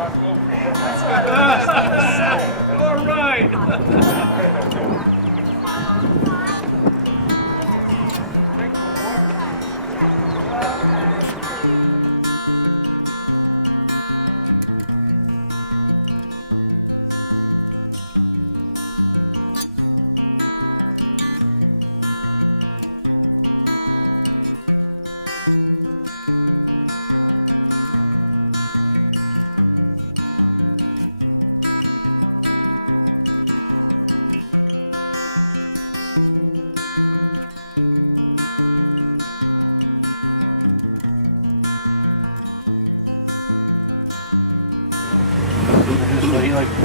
All right.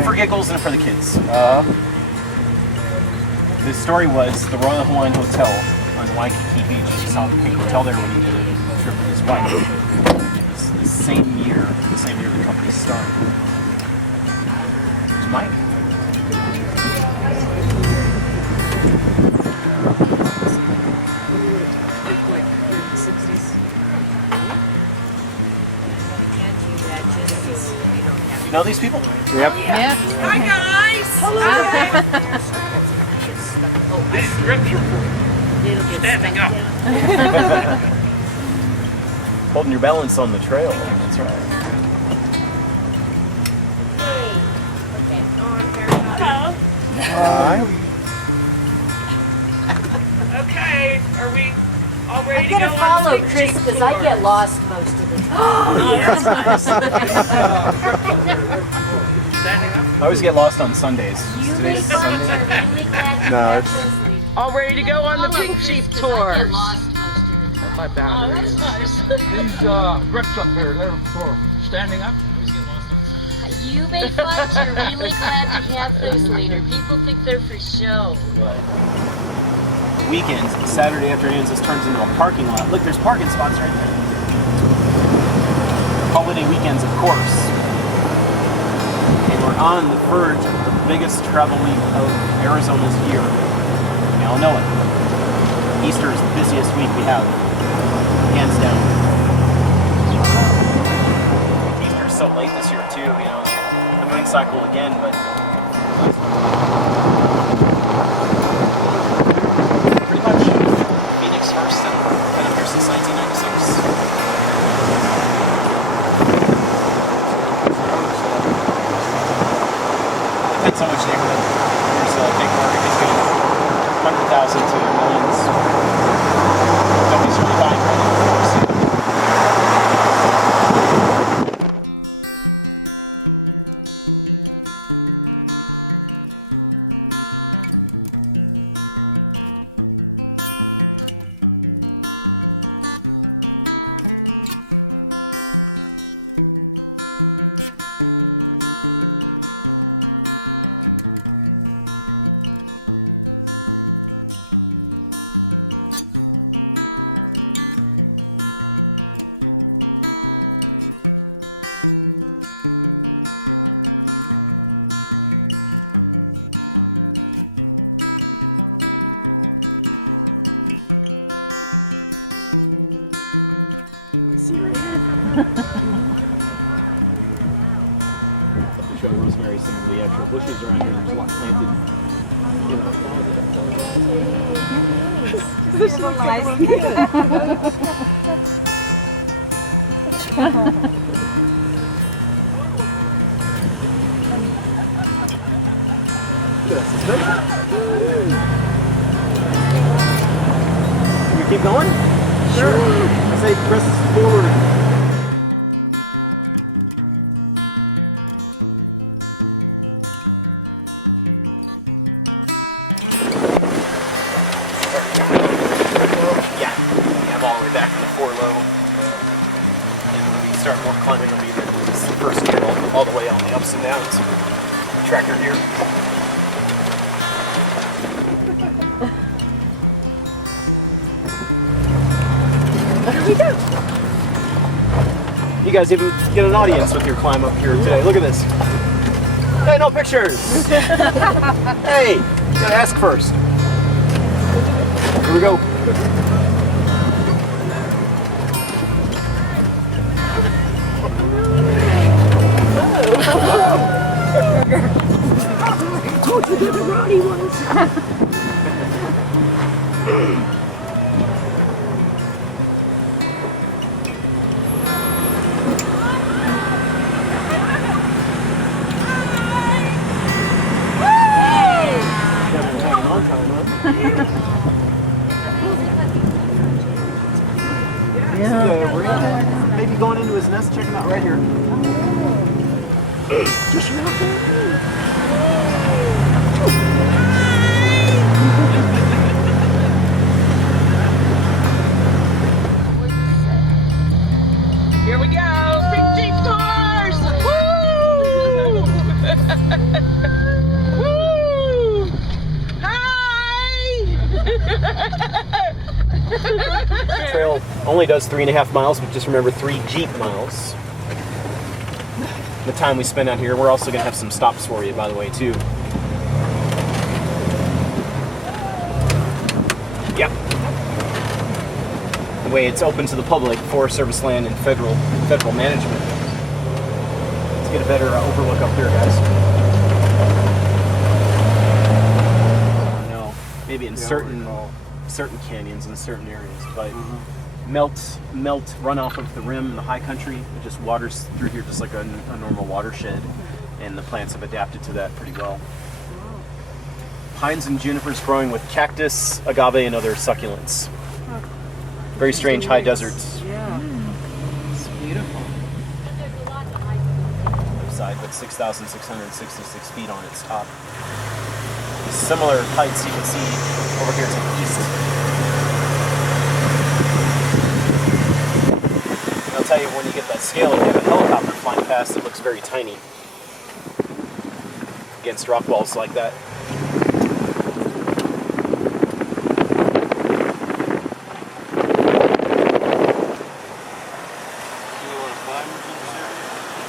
For giggles and for the kids. The story was the Royal Hawaiian Hotel on Waikiki Beach. He saw the pink hotel there when he did a trip with his wife. It's the same year the company started. There's Mike. You know these people? Yep. Yeah. Hi guys! Hello! These grips are for standing up. Holding your balance on the trail. That's right. Hello. Hi. Okay, are we all ready I to go gotta on follow the Chris Jeep because tour? I get lost most of the time. Oh, that's nice. Standing up. I always get lost on Sundays. You Today's make fun Sunday. of really glad No, you it's- have this. All ready to go on the Follow Pink Chris, Jeep 'cause I tour. get lost most of the time. My battery. These grips up here, they're for standing up. You make fun. You're really glad to have those later. People think they're for show. Weekends, Saturday afternoons, this turns into a parking lot. Look, there's parking spots right there. Holiday weekends, of course. And we're on the verge of the biggest travel week of Arizona's year. You all know it. Easter is the busiest week we have, hands down. Easter's so late this year too, you know, the moon cycle again, but pretty much Phoenix first and been up here since 1996. I've had so much neighborhood. There's a big market between 100,000 to millions. Nobody's really buying right now, of course. To show Rosemary some of the actual bushes around here. There's a lot planted. You Can we keep going? Sure. I say press forward. I'm all the way back in the 4 low. And when we start more climbing, it'll be the first gear all the way on the ups and downs. Tractor gear. Here we go. You guys even get an audience with your climb up here today. Look at this. Hey, no pictures. Hey, you gotta ask first. Here we go. the rowdy ones. Maybe going into his nest, check him out right here. Just walk in. Here we go. Big Jeep tours. Woo! Woo! Hi! The trail only does 3.5 miles, but just remember 3 Jeep miles. The time we spend out here, we're also going to have some stops for you, by the way, too. Yep. The way it's open to the public, Forest Service land and federal management. Let's get a better overlook up here, guys. No, maybe in certain canyons in certain areas, but melt runoff of the rim in the high country. It just waters through here just like a normal watershed, and the plants have adapted to that pretty well. Pines and junipers growing with cactus, agave, and other succulents. Very strange high deserts. Yeah. It's beautiful. Side, but 6,666 feet on its top. Similar heights you can see over here to the east. And I'll tell you, when you get that scale, if you have a helicopter flying past, it looks very tiny against rock walls like that.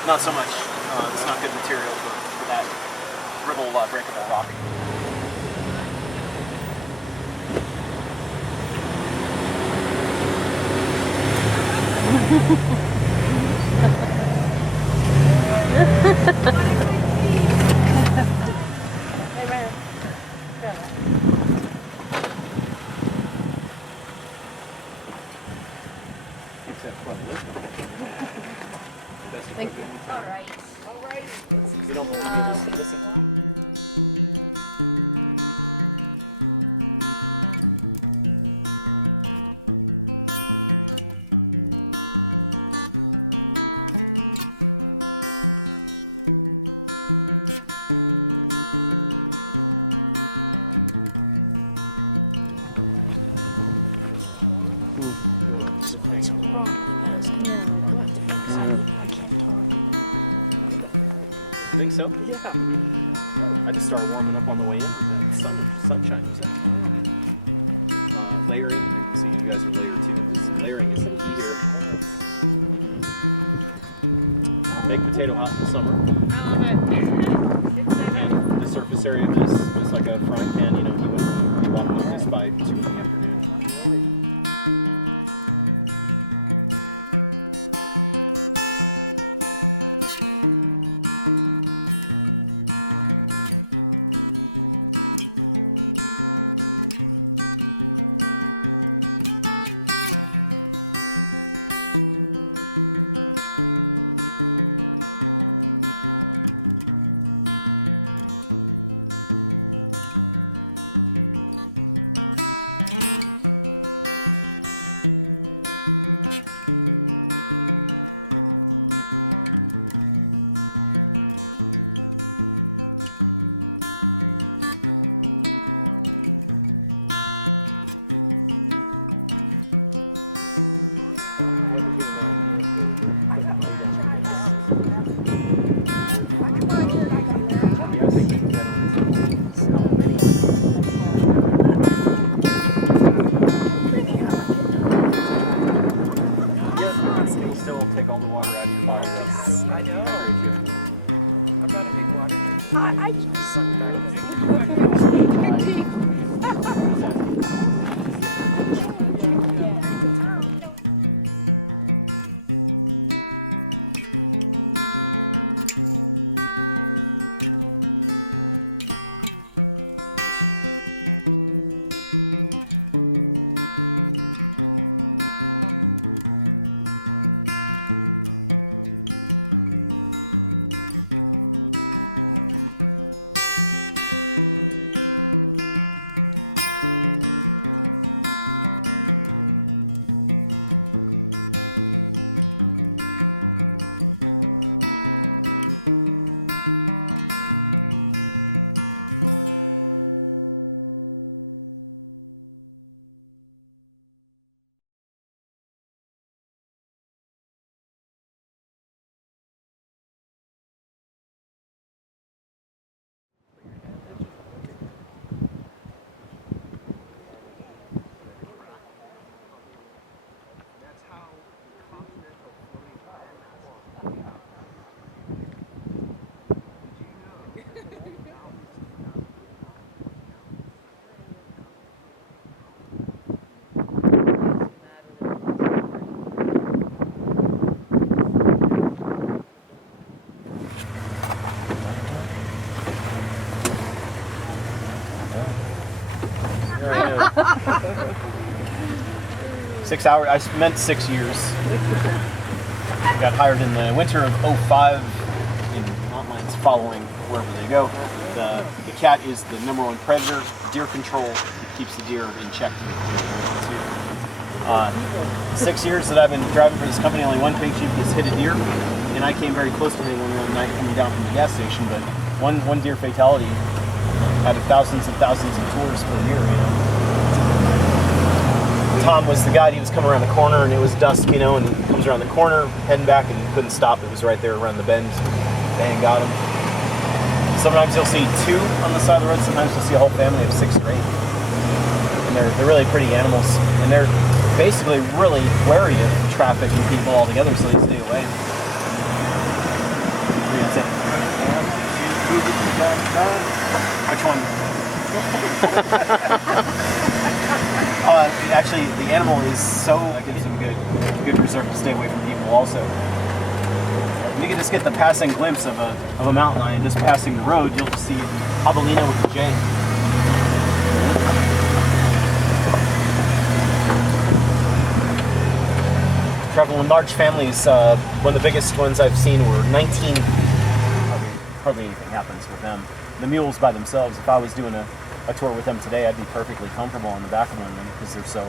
Not so much. It's not good material for that brittle, breakable rock. All right. If you don't believe me, listen to me. You think so? Yeah. I just started warming up on the way in. Sunshine was out. Layering. I can see you guys are layered too. This layering is the key here. Baked potato hot in the summer. I love it. And the surface area of this is like a frying pan. You know, you wouldn't be walking with this by 2 in the afternoon. Take all the water out of your body. That's I know. dehydrate you. I'm not a big water drinker. I Suck back. 6 hours. I spent 6 years. I got hired in the winter of '05 in mountain lions following wherever they go. The cat is the #1 predator. Deer control. It keeps the deer in check. 6 years that I've been driving for this company, only one pink sheep has hit a deer, and I came very close to hitting one night coming down from the gas station. But one deer fatality out of thousands and thousands of tours per year. You know. Tom was the guy. He was coming around the corner, and it was dusk, you know, and he comes around the corner, heading back, and he couldn't stop. It was right there around the bend. Bang, got him. Sometimes you'll see 2 on the side of the road. Sometimes you'll see a whole family of 6 or 8. And they're really pretty animals, and they're basically really wary of traffic and people altogether, so they stay away. What are you gonna say? Which one? Actually, the animal is so that gives them good reserve to stay away from people. Also, you can just get the passing glimpse of a mountain lion just passing the road. You'll see javelina with the J. Travel in large families. One of the biggest ones I've seen were 19. Hardly anything happens with them. The mules by themselves, if I was doing a tour with them today, I'd be perfectly comfortable on the back of one of them because they're so...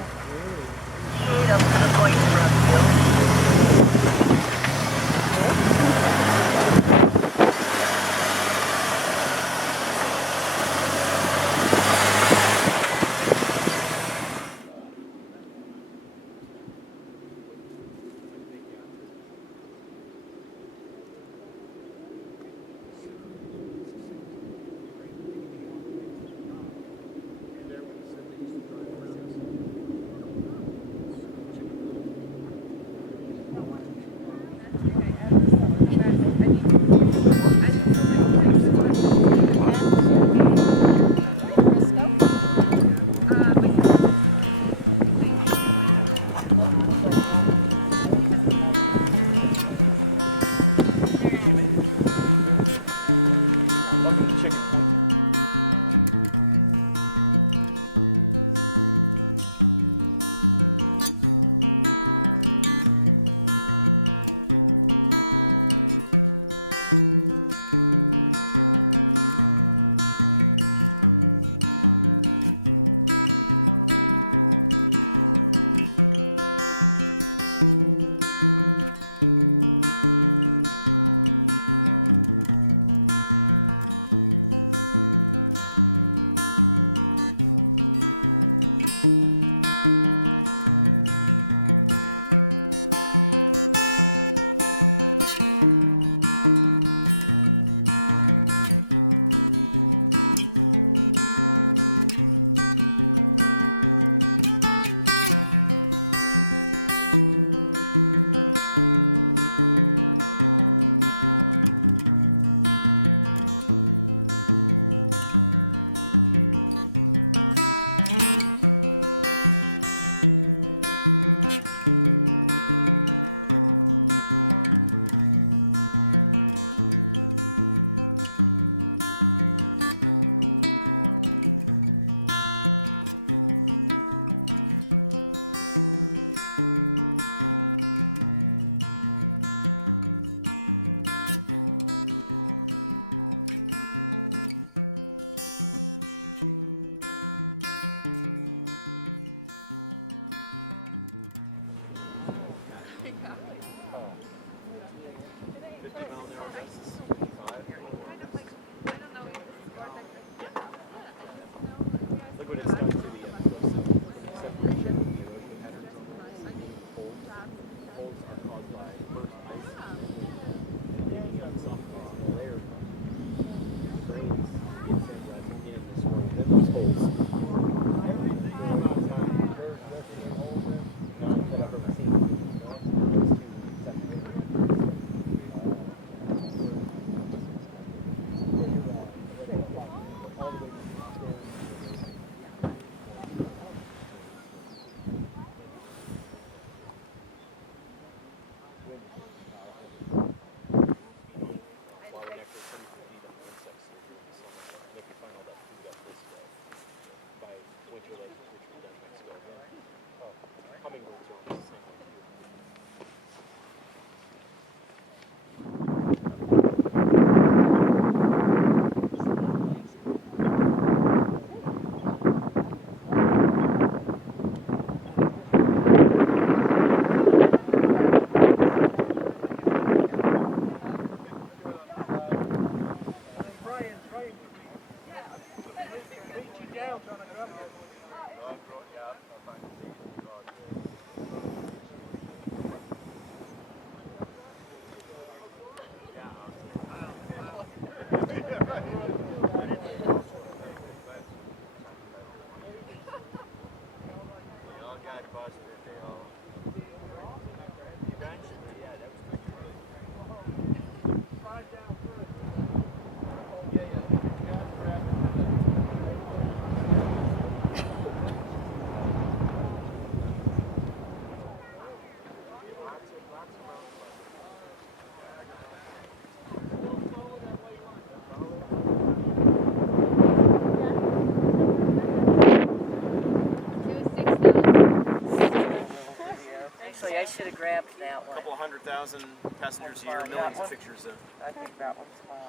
Actually, I should have grabbed that A one. couple 100,000 passengers a year, millions of pictures. I think that one's fine.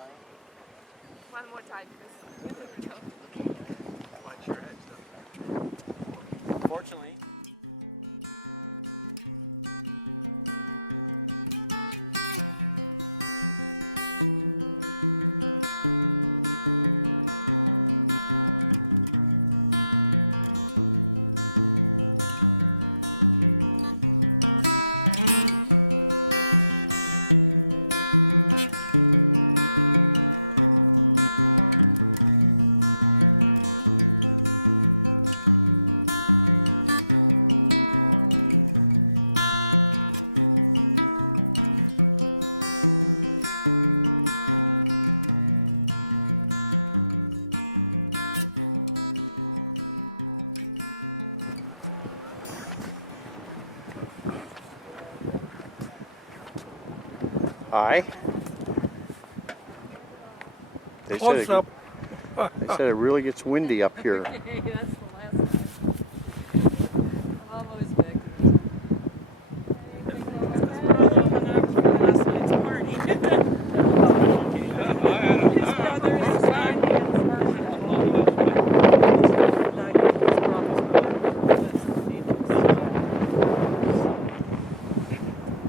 One more time, Chris. Fortunately. Hi. They Close said up. they said it really gets windy up here. That's the last time. I'm always back to last night's party. His brother is John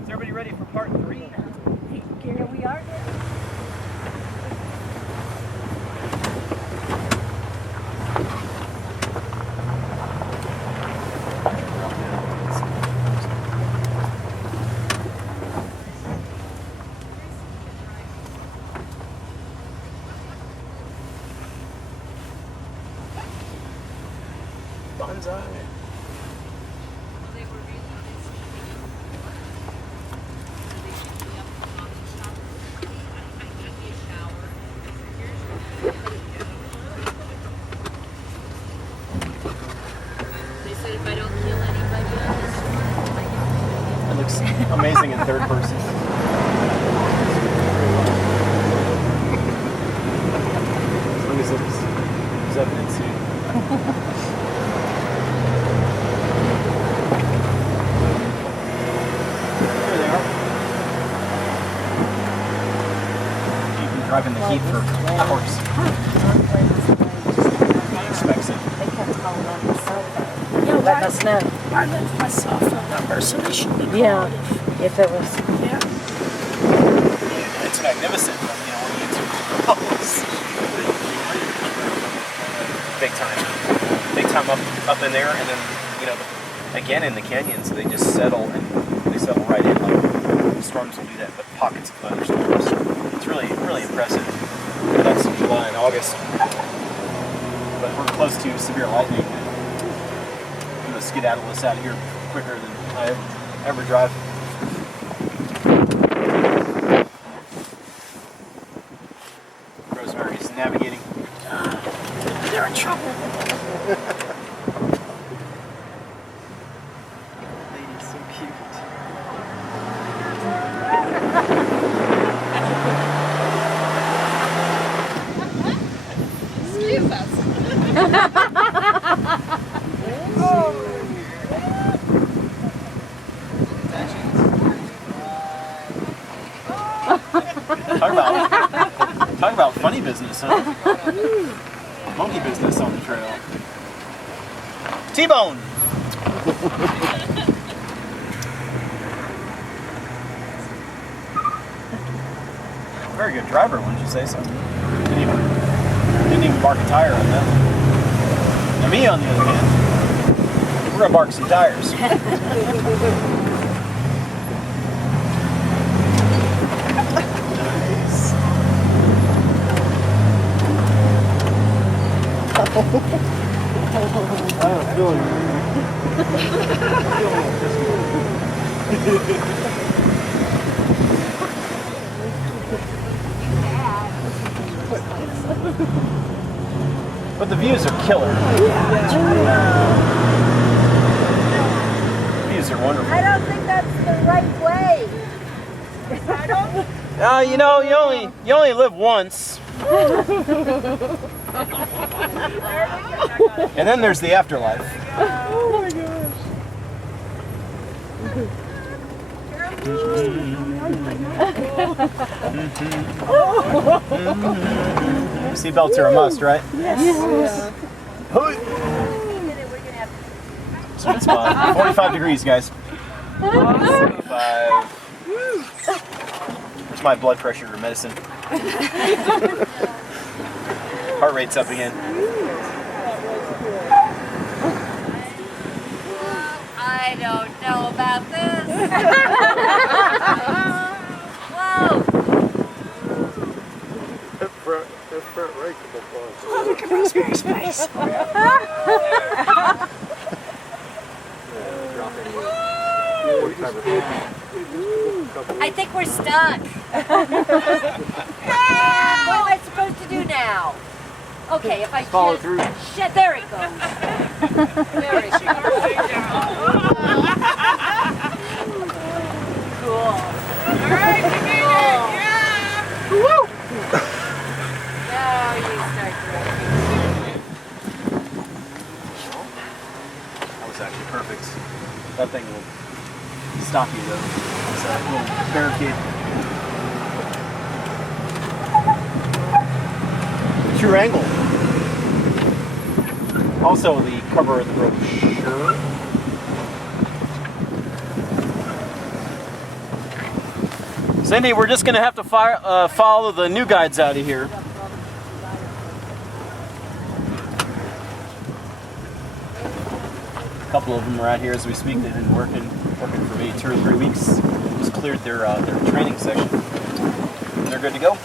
Is everybody ready for part 3? Here we are. Bonsai. They said if I don't kill anybody on this one, It looks amazing in third person. As long as it's evidence. There they are. You've been driving the heat for hours. He expects it. They kept calling on the cell phone. Yeah, let us know. I left my cell phone number, so they should be calling. Yeah, if it was. Yeah. It's magnificent, but you know, when you answer calls, big time. Big time up in there, and then, you know, again in the canyons, they just settle, and they settle right in. Like, storms will do that, but pockets of thunderstorms. It's really, really impressive. That's in July and August. But we're close to severe lightning. I'm going to skedaddle us out of here quicker than I ever drive. Rosemary's navigating. They're in trouble. Lady's so cute. Excuse us. Talk about funny business, huh? Monkey business on the trail. T-bone. Very good driver, wouldn't you say so? Didn't even bark a tire on that one. Now me, on the other hand, we're gonna bark some tires. But the views are killer. The views are wonderful. I don't think that's the right way. You know, you only live once. And then there's the afterlife. Oh my gosh. Seatbelts are a must, right? Yes. Sweet spot. 45 degrees, guys. 45. Where's my blood pressure medicine? Heart rate's up again. I don't know about this. Whoa! That front right couple points. Oh, look at Rosemary's face. I think we're stuck. What am I supposed to do now? Okay, if I Follow just- through. Shit, there it goes. There it goes. Cool. Alright, you made it! Yeah! Woo! Now you start directing. That was actually perfect. That thing will stop you though. It's a little barricade. True angle. Also the cover of the brochure. Cindy, we're just gonna have to follow the new guides out of here. A couple of them are out here as we speak. They've been working for maybe 2 or 3 weeks. Just cleared their training session. They're good to go.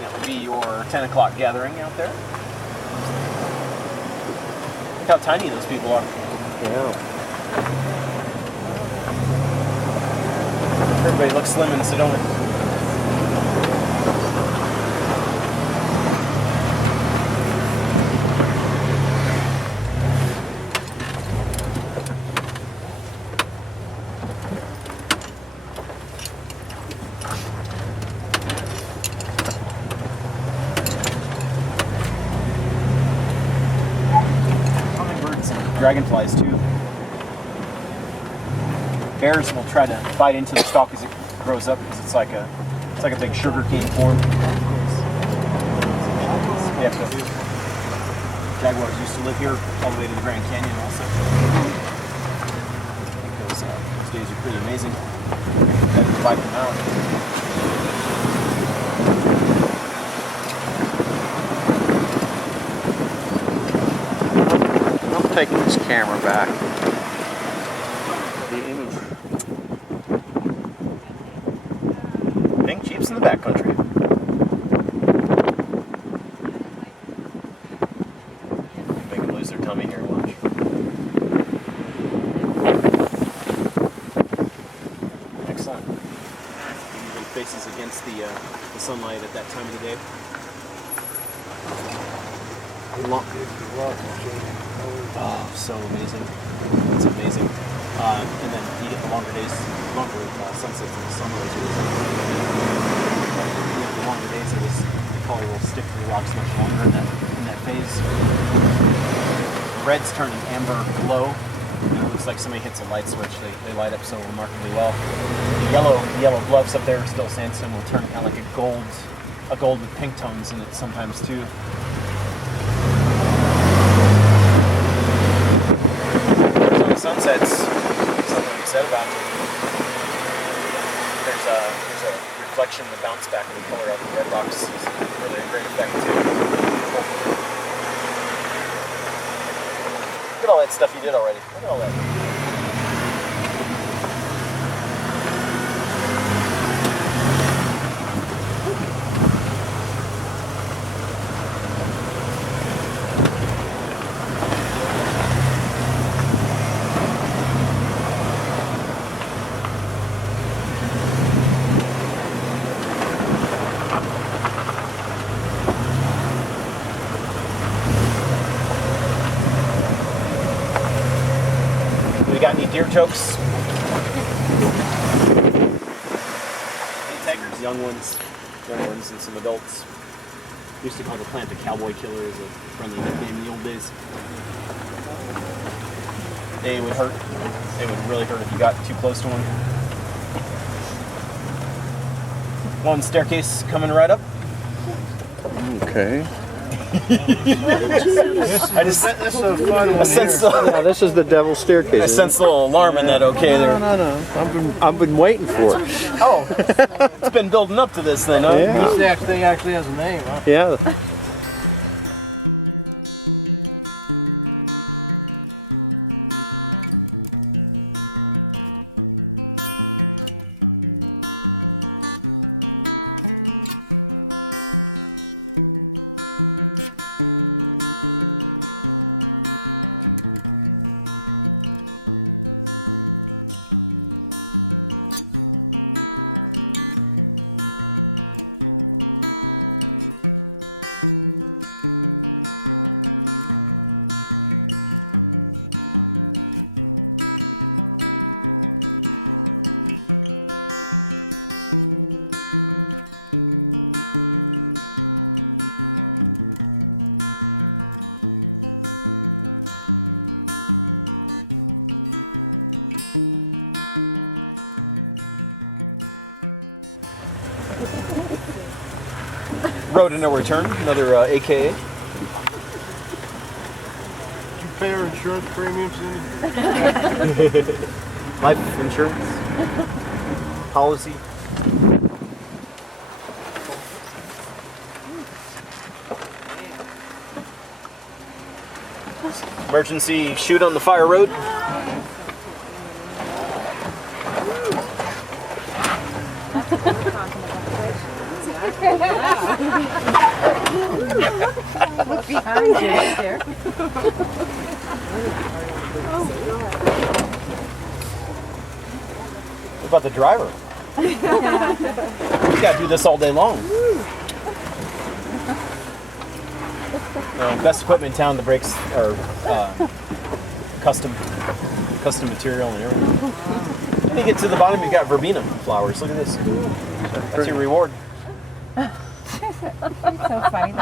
That would be your 10 o'clock gathering out there. Look how tiny those people are. Yeah. Everybody looks slim in Sedona. Hummingbirds and dragonflies too. Bears will try to bite into the stalk as it grows up because it's like a big sugar cane form. Jaguars used to live here all the way to the Grand Canyon also. I think those days are pretty amazing. Had to bite them out. I'm taking this camera back. The image. Pink Jeeps in the backcountry. Make them lose their tummy here, watch. Excellent. Usually faces against the sunlight at that time of the day. Oh, so amazing. It's amazing. And then you get the longer days, longer sunsets in the summer as well. The longer days, the color will stick to the rocks much longer in that phase. Red's turning amber glow. It looks like somebody hits a light switch. They light up so remarkably well. The yellow bluffs up there, still sandstone, will turn kind of like a gold with pink tones in it sometimes too. Arizona sunsets, something to be said about it. There's a reflection, the bounce back of the color of the red rocks is really a great effect too. Look at all that stuff you did already. Look at all that. We got any deer jokes? Any tigers? Young ones and some adults. Used to call the plant the cowboy killer as a friendly nickname in the old days. They would hurt. They would really hurt if you got too close to one. One staircase coming right up. Okay. I just This is a fun one. I sense Yeah, this is the devil's staircase. I sense a little alarm in that. Okay, there. No. I've been waiting for it. Oh, it's been building up to this then, huh? Yeah. This thing actually has a name, huh? Yeah. Road to no return, another AKA. Did you pay our insurance premiums? Life insurance. Policy. Emergency shoot on the fire road. Look behind you right there. What about the driver? We gotta do this all day long. Best equipment in town. The brakes are custom material and everything. When you get to the bottom, you got verbena flowers. Look at this. That's your reward. So funny.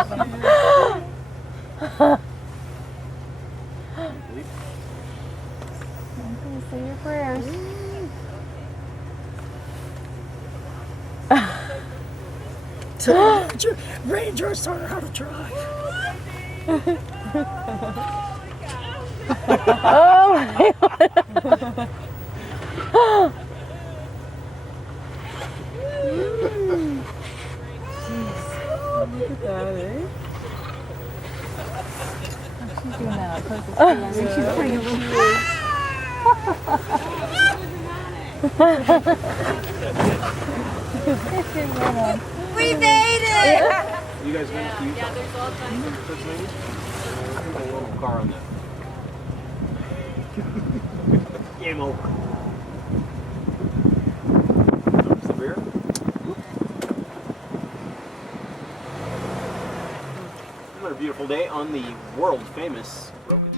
Say your prayers. Rangers taught her how to drive. Oh my God. Look at that, eh? She's doing that on purpose. I think she's pretty cute. We made it! You guys want to use? Yeah, there's all kinds of personalities. A little car on that. Game over. There's the beer. Another beautiful day on the world famous Broken.